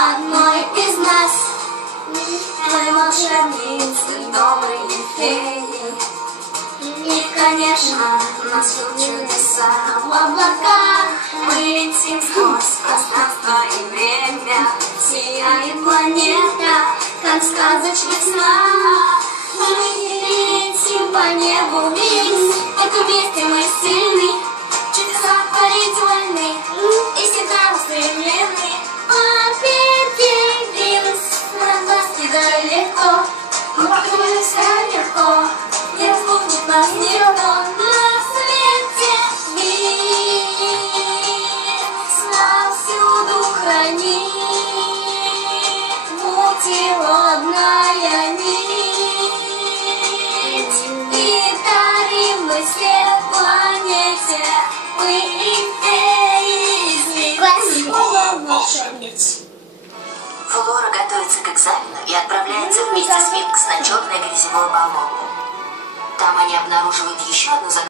одной из нас. Мы волшебницы, добрые феи. И, конечно, нас ждут чудеса в облаках. Мы летим сквозь пространство и время. Сияет планета, как в сказочных снах. Мы летим по небу вниз. Только вместе мы сильны, чудеса творить вольны. И всегда устремлены. Победились, на нас недалеко. Мы покрылись легко. Не разбудит нас никто. На свете мир нас всюду хранит. Путеводная нить. И дарим мы свет планете. Мы и феи. Классика волшебниц. Флора готовится к экзамену и отправляется вместе с Винкс на черное грязевое болото. Там они обнаруживают еще одну загадку.